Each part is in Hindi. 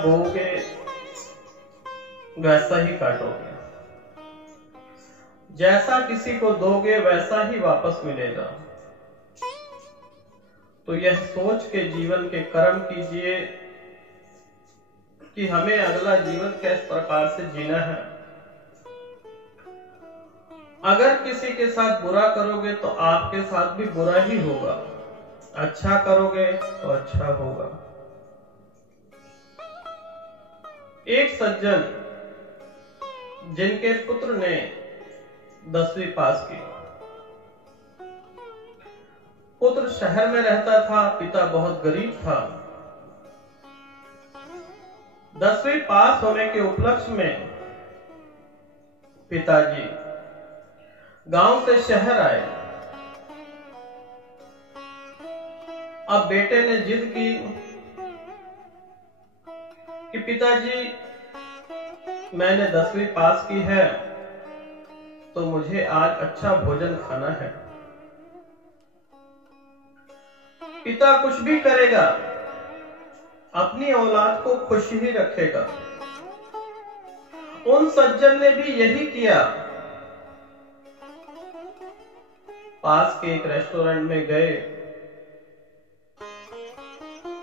बोओगे वैसा ही काटोगे, जैसा किसी को दोगे वैसा ही वापस मिलेगा। तो यह सोच के जीवन के कर्म कीजिए कि हमें अगला जीवन किस प्रकार से जीना है। अगर किसी के साथ बुरा करोगे तो आपके साथ भी बुरा ही होगा, अच्छा करोगे तो अच्छा होगा। एक सज्जन जिनके पुत्र ने 10वीं पास की, पुत्र शहर में रहता था, पिता बहुत गरीब था। 10वीं पास होने के उपलक्ष्य में पिताजी गांव से शहर आए। अब बेटे ने जिद की कि पिताजी मैंने 10वीं पास की है तो मुझे आज अच्छा भोजन खाना है। पिता कुछ भी करेगा, अपनी औलाद को खुश ही रखेगा। उन सज्जन ने भी यही किया। पास के एक रेस्टोरेंट में गए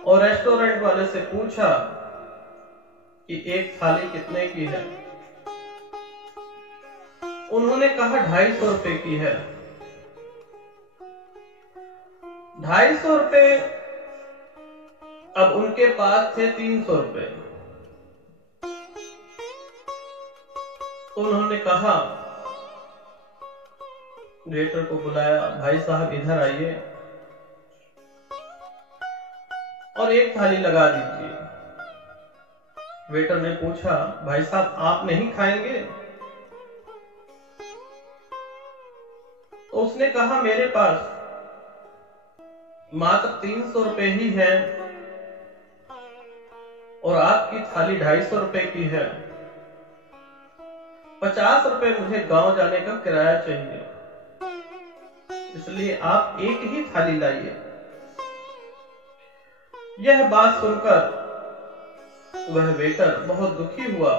और रेस्टोरेंट वाले से पूछा कि एक थाली कितने की है। उन्होंने कहा 250 रुपए की है। 250 रुपए, अब उनके पास थे 300 रुपए। तो उन्होंने कहा, वेटर को बुलाया, भाई साहब इधर आइए और एक थाली लगा दीजिए। वेटर ने पूछा, भाई साहब आप नहीं खाएंगे? तो उसने कहा, मेरे पास मात्र 300 रुपए ही है और आपकी थाली 250 रुपए की है। 50 रुपए मुझे गांव जाने का किराया चाहिए, इसलिए आप एक ही थाली लाइए। यह बात सुनकर वह वेटर बहुत दुखी हुआ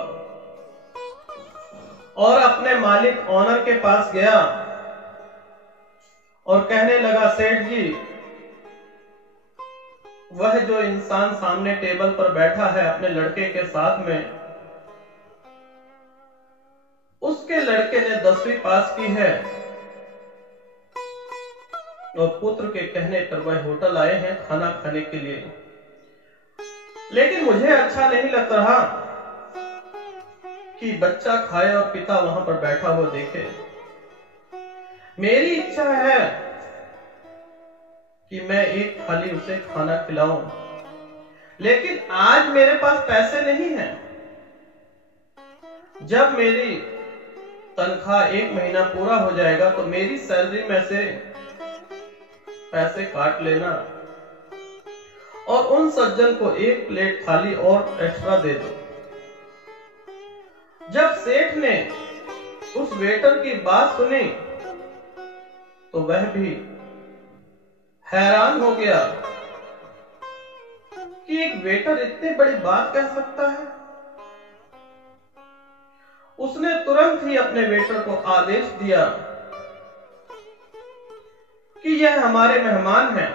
और अपने मालिक ऑनर के पास गया और कहने लगा, सेठ जी, वह जो इंसान सामने टेबल पर बैठा है अपने लड़के के साथ में, उसके लड़के ने 10वीं पास की है और पुत्र के कहने पर वह होटल आए हैं खाना खाने के लिए, लेकिन मुझे अच्छा नहीं लग रहा कि बच्चा खाए और पिता वहां पर बैठा हुआ देखे। मेरी इच्छा है कि मैं एक थाली उसे खाना खिलाऊं, लेकिन आज मेरे पास पैसे नहीं हैं। जब मेरी तनख्वाह 1 महीना पूरा हो जाएगा तो मेरी सैलरी में से पैसे काट लेना और उन सज्जन को 1 प्लेट थाली और एक्स्ट्रा दे दो। जब सेठ ने उस वेटर की बात सुनी तो वह भी हैरान हो गया कि एक वेटर इतनी बड़ी बात कह सकता है। उसने तुरंत ही अपने वेटर को आदेश दिया कि यह हमारे मेहमान हैं,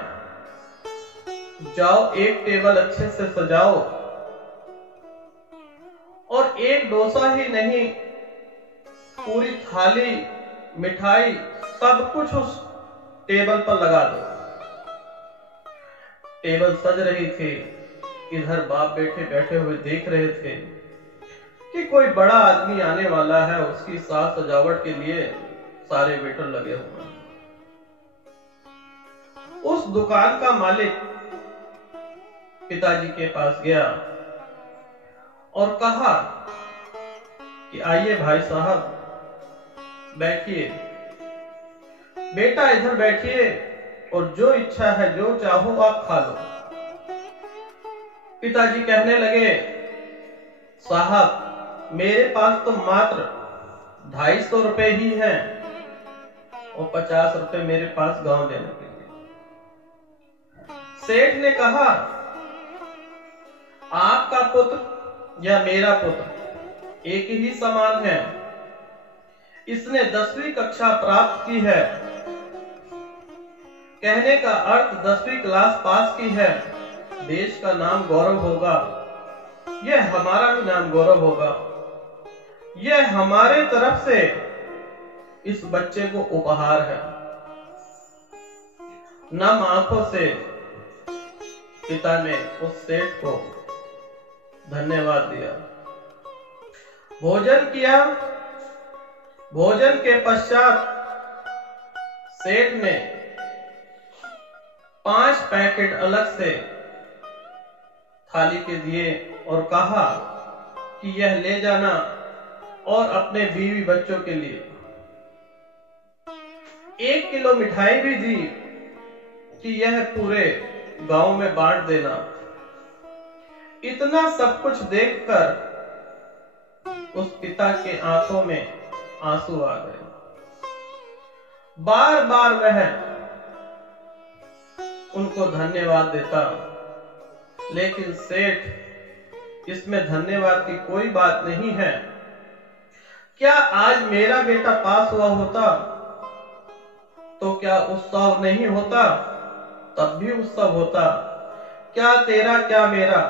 जाओ एक टेबल अच्छे से सजाओ और एक डोसा ही नहीं, पूरी थाली, मिठाई सब कुछ उस टेबल पर लगा दो। टेबल सज रही थी, इधर बाप बेटे बैठे हुए देख रहे थे कि कोई बड़ा आदमी आने वाला है, उसकी साज सजावट के लिए सारे वेटर लगे हुए हैं। उस दुकान का मालिक पिताजी के पास गया और कहा कि आइए भाई साहब बैठिए, बेटा इधर बैठिए और जो इच्छा है जो चाहो आप खा लो। पिताजी कहने लगे, साहब मेरे पास तो मात्र 250 रुपए ही हैं और 50 रुपए मेरे पास गांव देने के लिए। सेठ ने कहा, आपका पुत्र या मेरा पुत्र एक ही समान है। इसने 10वीं कक्षा प्राप्त की है, कहने का अर्थ 10वीं क्लास पास की है। देश का नाम गौरव होगा, यह हमारा भी नाम गौरव होगा। यह हमारे तरफ से इस बच्चे को उपहार है। नम आंखों से पिता ने उस सेठ को धन्यवाद दिया, भोजन किया। भोजन के पश्चात सेठ ने 5 पैकेट अलग से थाली के दिए और कहा कि यह ले जाना और अपने बीवी बच्चों के लिए। 1 किलो मिठाई भी दी कि यह पूरे गांव में बांट देना। इतना सब कुछ देखकर उस पिता के आंखों में आंसू आ गए। बार बार वह उनको धन्यवाद देता, लेकिन सेठ इसमें धन्यवाद की कोई बात नहीं है। क्या आज मेरा बेटा पास हुआ होता तो क्या उत्सव नहीं होता? तब भी उत्सव होता। क्या तेरा क्या मेरा,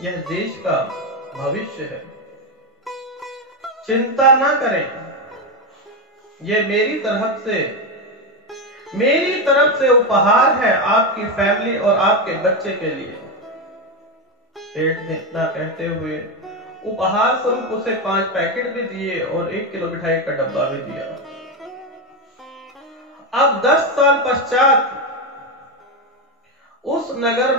यह देश का भविष्य है। चिंता ना करें, यह मेरी तरफ से उपहार है आपकी फैमिली और आपके बच्चे के लिए। सेठ ने इतना कहते हुए उपहार स्वरूप उसे 5 पैकेट भी दिए और 1 किलो मिठाई का डब्बा भी दिया। अब 10 साल पश्चात उस नगर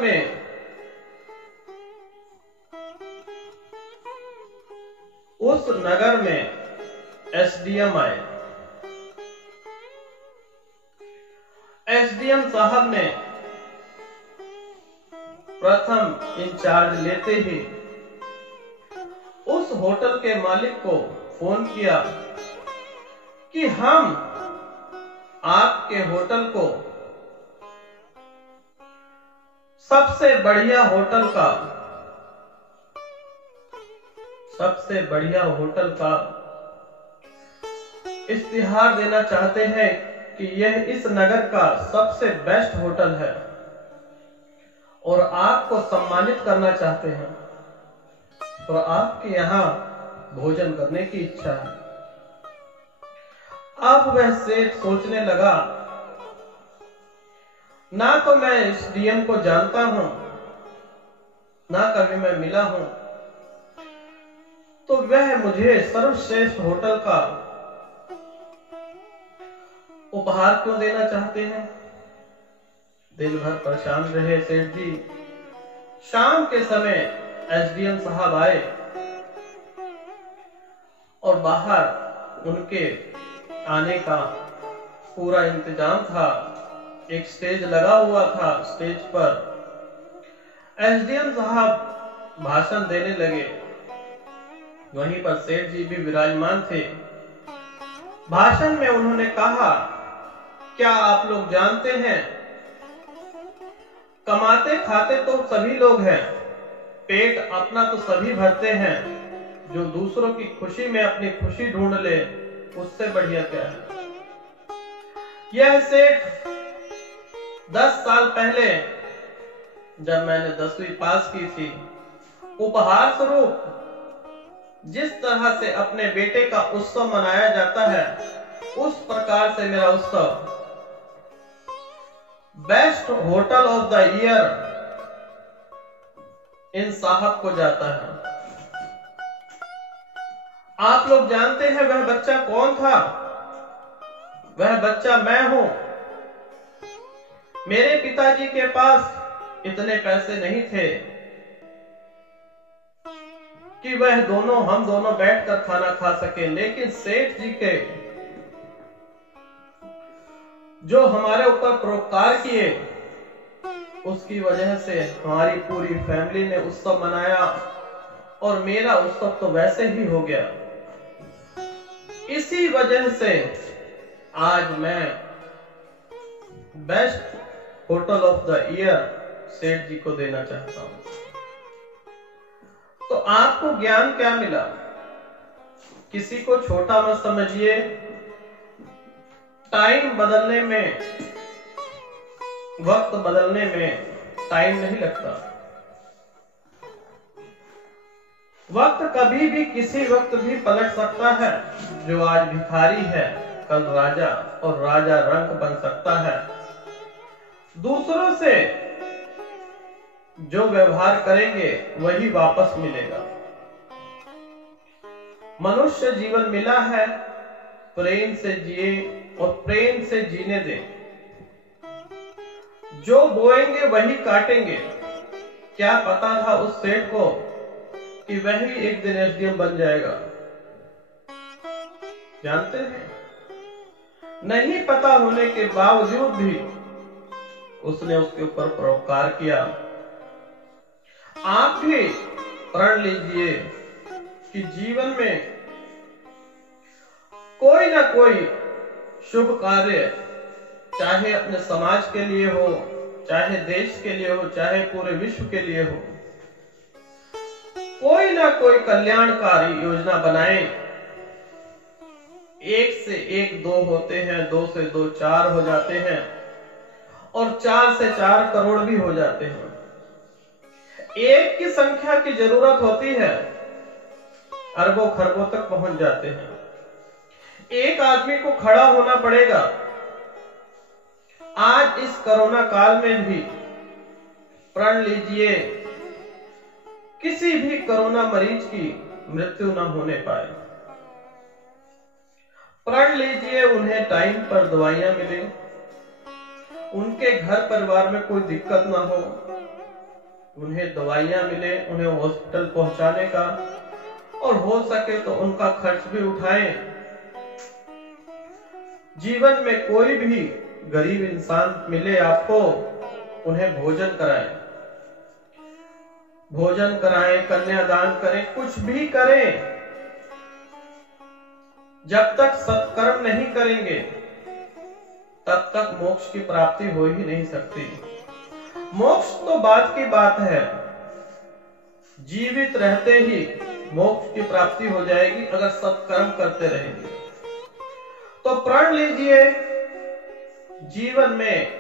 में एसडीएम आए। एसडीएम साहब ने प्रथम इंचार्ज लेते ही उस होटल के मालिक को फोन किया कि हम आपके होटल को सबसे बढ़िया होटल का इश्तिहार देना चाहते हैं कि यह इस नगर का सबसे बेस्ट होटल है और आपको सम्मानित करना चाहते हैं और आपके यहाँ भोजन करने की इच्छा है। अब वह सेठ सोचने लगा, ना तो मैं इस डीएम को जानता हूं, ना कभी मैं मिला हूं, तो वह मुझे सर्वश्रेष्ठ होटल का उपहार क्यों देना चाहते हैं। दिन भर परेशान रहे सेठ जी। शाम के समय एसडीएम साहब आए और बाहर उनके आने का पूरा इंतजाम था। एक स्टेज लगा हुआ था। स्टेज पर एसडीएम साहब भाषण देने लगे। वहीं पर सेठ जी भी विराजमान थे। भाषण में उन्होंने कहा, क्या आप लोग जानते हैं, कमाते खाते तो सभी लोग हैं, पेट अपना तो सभी भरते हैं, जो दूसरों की खुशी में अपनी खुशी ढूंढ ले उससे बढ़िया क्या है। यह सेठ 10 साल पहले जब मैंने 10वीं पास की थी, उपहार स्वरूप जिस तरह से अपने बेटे का उत्सव मनाया जाता है, उस प्रकार से मेरा उत्सव best hotel of the year in साहब को जाता है। आप लोग जानते हैं वह बच्चा कौन था? वह बच्चा मैं हूं। मेरे पिताजी के पास इतने पैसे नहीं थे कि हम दोनों बैठकर खाना खा सके, लेकिन सेठ जी के जो हमारे ऊपर परोपकार किए, उसकी वजह से हमारी पूरी फैमिली ने उत्सव मनाया और मेरा उत्सव तो वैसे ही हो गया। इसी वजह से आज मैं best hotel of the year सेठ जी को देना चाहता हूं। तो आपको ज्ञान क्या मिला? किसी को छोटा मत समझिए। टाइम बदलने में, वक्त बदलने में टाइम नहीं लगता। वक्त कभी भी किसी वक्त भी पलट सकता है। जो आज भिखारी है कल राजा, और राजा रंक बन सकता है। दूसरों से जो व्यवहार करेंगे वही वापस मिलेगा। मनुष्य जीवन मिला है, प्रेम से जिए और प्रेम से जीने दें। जो बोएंगे वही काटेंगे। क्या पता था उस सेठ को कि वही एक दिन एसडीएम बन जाएगा? जानते हैं? नहीं पता होने के बावजूद भी उसने उसके ऊपर परोपकार किया। आप भी प्रण लीजिए कि जीवन में कोई ना कोई शुभ कार्य, चाहे अपने समाज के लिए हो, चाहे देश के लिए हो, चाहे पूरे विश्व के लिए हो, कोई ना कोई कल्याणकारी योजना बनाए। एक से एक दो होते हैं, दो से दो चार हो जाते हैं, और 4 से 4 करोड़ भी हो जाते हैं। एक की संख्या की जरूरत होती है, अरबों खरबों तक पहुंच जाते हैं। एक आदमी को खड़ा होना पड़ेगा। आज इस कोरोना काल में भी प्रण लीजिए किसी भी कोरोना मरीज की मृत्यु न होने पाए। प्रण लीजिए उन्हें टाइम पर दवाइयां मिले, उनके घर परिवार में कोई दिक्कत ना हो, उन्हें दवाइयां मिले, उन्हें हॉस्पिटल पहुंचाने का, और हो सके तो उनका खर्च भी उठाएं। जीवन में कोई भी गरीब इंसान मिले आपको, उन्हें भोजन कराएं, भोजन कराएं, कन्यादान करें, कुछ भी करें। जब तक सत्कर्म नहीं करेंगे तब तक मोक्ष की प्राप्ति हो ही नहीं सकती। मोक्ष तो बात की बात है, जीवित रहते ही मोक्ष की प्राप्ति हो जाएगी अगर सत्कर्म करते रहेंगे। तो प्रण लीजिए जीवन में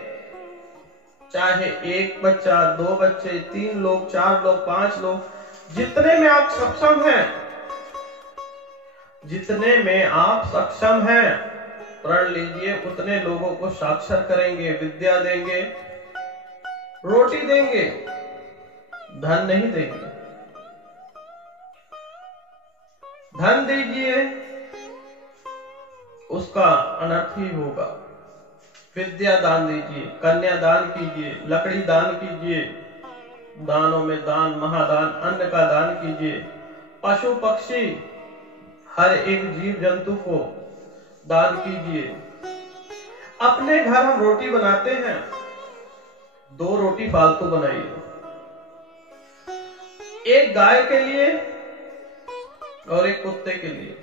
चाहे एक बच्चा, 2 बच्चे, 3 लोग, 4 लोग, 5 लोग, जितने में आप सक्षम हैं, जितने में आप सक्षम हैं, प्रण लीजिए उतने लोगों को साक्षर करेंगे, विद्या देंगे, रोटी देंगे, धन नहीं देंगे। धन दीजिए उसका अनर्थ ही होगा। विद्या दान दीजिए, कन्या दान कीजिए, लकड़ी दान कीजिए, दानों में दान, महादान, अन्न का दान कीजिए। पशु पक्षी हर एक जीव जंतु को दान कीजिए। अपने घर हम रोटी बनाते हैं, 2 रोटी फालतू बनाइए, एक गाय के लिए और एक कुत्ते के लिए।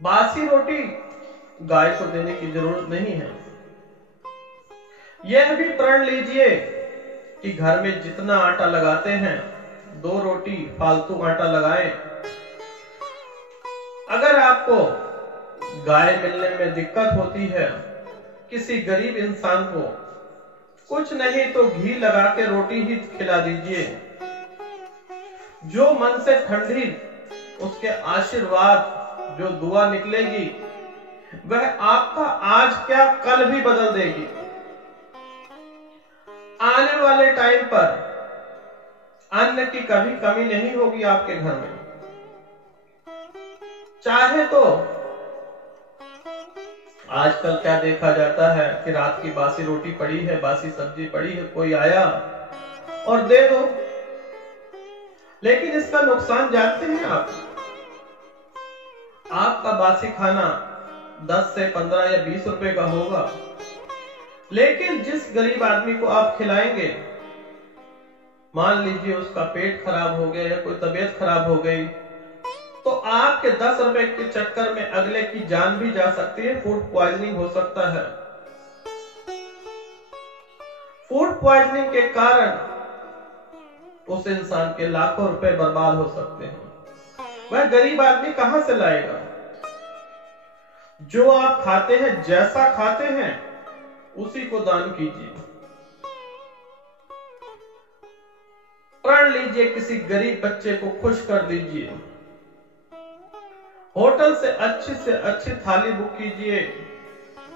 बासी रोटी गाय को देने की जरूरत नहीं है। यह भी प्रण लीजिए कि घर में जितना आटा लगाते हैं 2 रोटी फालतू आटा लगाएं। अगर आपको गाय मिलने में दिक्कत होती है, किसी गरीब इंसान को कुछ नहीं तो घी लगा के रोटी ही खिला दीजिए। जो मन से ठंडी उसके आशीर्वाद, जो दुआ निकलेगी वह आपका आज क्या कल भी बदल देगी। आने वाले टाइम पर अन्न की कभी कमी नहीं होगी आपके घर में। चाहे तो आजकल क्या देखा जाता है कि रात की बासी रोटी पड़ी है, बासी सब्जी पड़ी है, कोई आया और दे दो। लेकिन इसका नुकसान जानते हैं आप? आपका बासी खाना 10 से 15 या 20 रुपए का होगा, लेकिन जिस गरीब आदमी को आप खिलाएंगे, मान लीजिए उसका पेट खराब हो गया या कोई तबीयत खराब हो गई, तो आपके 10 रुपए के चक्कर में अगले की जान भी जा सकती है, फूड पॉइजनिंग हो सकता है। फूड पॉइजनिंग के कारण उस इंसान के लाखों रुपए बर्बाद हो सकते हैं। वह गरीब आदमी कहां से लाएगा? जो आप खाते हैं, जैसा खाते हैं उसी को दान कीजिए। प्रण लीजिए, किसी गरीब बच्चे को खुश कर दीजिए। होटल से अच्छी थाली बुक कीजिए,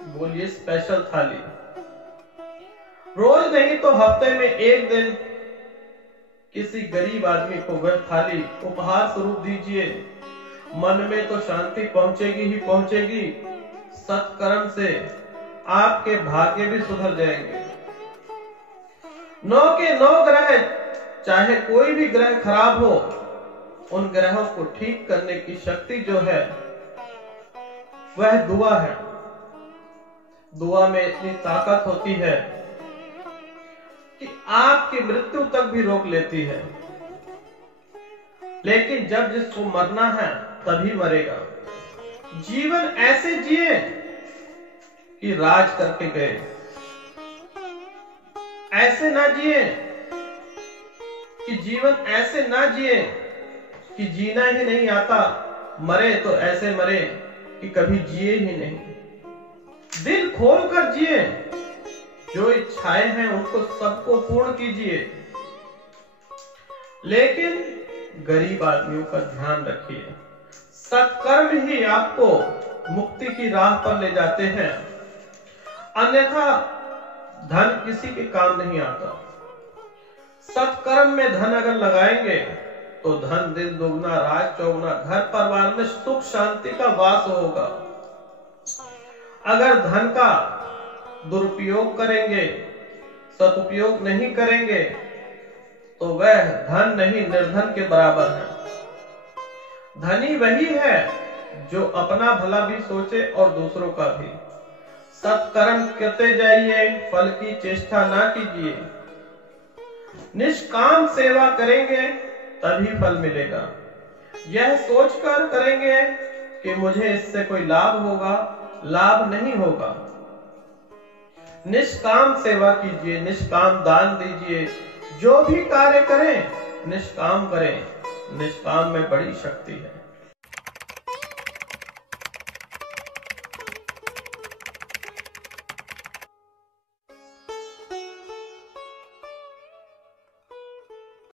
बोलिए स्पेशल थाली। रोज नहीं तो हफ्ते में एक दिन किसी गरीब आदमी को वह थाली उपहार स्वरूप दीजिए। मन में तो शांति पहुंचेगी ही पहुंचेगी, सत्कर्म से आपके भाग्य भी सुधर जाएंगे। 9 के 9 ग्रह, चाहे कोई भी ग्रह खराब हो, उन ग्रहों को ठीक करने की शक्ति जो है वह दुआ है। दुआ में इतनी ताकत होती है कि आपकी मृत्यु तक भी रोक लेती है। लेकिन जब जिसको मरना है तभी मरेगा। जीवन ऐसे जिए कि राज करके गए, ऐसे ना जिए कि जीवन ऐसे ना जिए कि जीना ही नहीं आता, मरे तो ऐसे मरे कि कभी जिए ही नहीं। दिल खोल कर जिए, जो इच्छाएं हैं उनको सबको पूर्ण कीजिए। लेकिन गरीब आदमियों का ध्यान रखिए, सत्कर्म ही आपको मुक्ति की राह पर ले जाते हैं, अन्यथा धन किसी के काम नहीं आता। सत्कर्म में धन अगर लगाएंगे तो धन दिन दुगना रात चौगुना, घर परिवार में सुख शांति का वास होगा। अगर धन का दुरुपयोग करेंगे, सदुपयोग नहीं करेंगे, तो वह धन नहीं निर्धन के बराबर है। धनी वही है जो अपना भला भी सोचे और दूसरों का भी। सत्कर्म करते जाइए, फल की चेष्टा ना कीजिए। निष्काम सेवा करेंगे तभी फल मिलेगा। यह सोचकर करेंगे कि मुझे इससे कोई लाभ होगा, लाभ नहीं होगा। निष्काम सेवा कीजिए, निष्काम दान दीजिए। जो भी कार्य करें निष्काम करें, निष्काम में बड़ी शक्ति है।